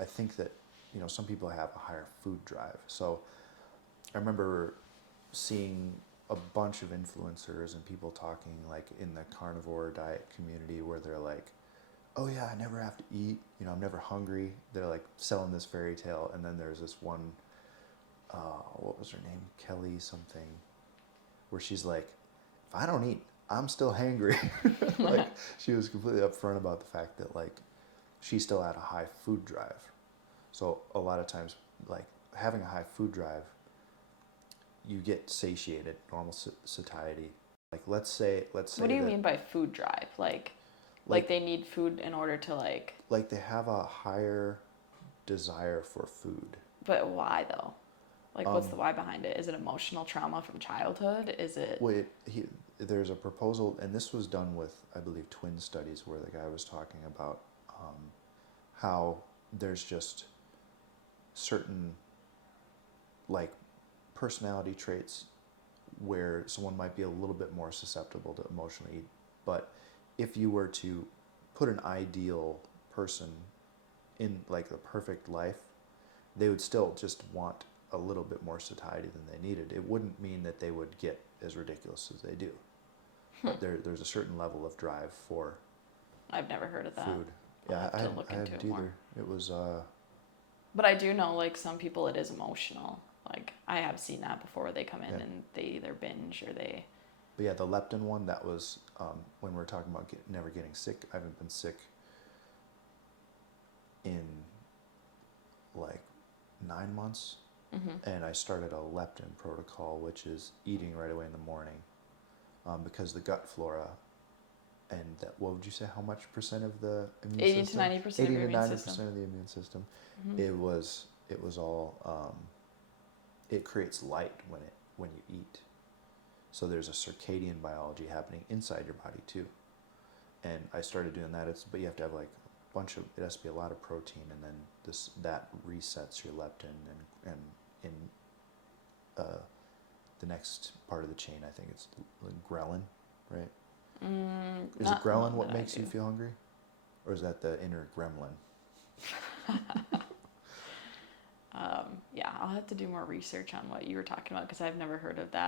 I think that, some people have a higher food drive. So I remember seeing a bunch of influencers and people talking like in the carnivore diet community where they're like, oh yeah, I never have to eat, I'm never hungry. They're like selling this fairy tale. And then there's this one, what was her name? Kelly something, where she's like, if I don't eat, I'm still hangry. Like, she was completely upfront about the fact that like she still had a high food drive. So a lot of times, like having a high food drive, you get satiated, normal satiety. Like let's say What do you that mean by food drive? Like they need food in order to like they have a higher desire for food. But why though? Like, what's Um, the why behind it? Is it emotional trauma from childhood? Is it? Well, there's a proposal, and this was done with, I believe, twin studies, where the guy was talking about how there's just certain, like, personality traits where someone might be a little bit more susceptible to emotionally eat. But if you were to put an ideal person in, like, the perfect life, they would still just want a little bit more satiety than they needed. It wouldn't mean that they would get as ridiculous as they do. But there's a certain level of drive for I've never heard of that. food. I'll Yeah, have to look I into haven't it more. either. It was, But I do know, like, some people it is emotional. Like, I have seen that before. They come in yeah. and they either binge or they. But yeah, the leptin one, that was when we're talking about never getting sick. I haven't been sick in like 9 months. And I started a leptin protocol, which is eating right away in the morning, because the gut flora, and that, what would you say, how much percent of the immune 80 system? to 90% of your immune 80 to 90% system. of the immune system. It was all, it creates light when you eat. So there's a circadian biology happening inside your body too. And I started doing that. But you have to have like a bunch of, it has to be a lot of protein, and then that resets your leptin, and in the next part of the chain, I think it's ghrelin, right? Is it ghrelin what makes you feel hungry? Or is that the inner gremlin? Yeah, I'll have to do more research on what you were talking about because I've never heard of that.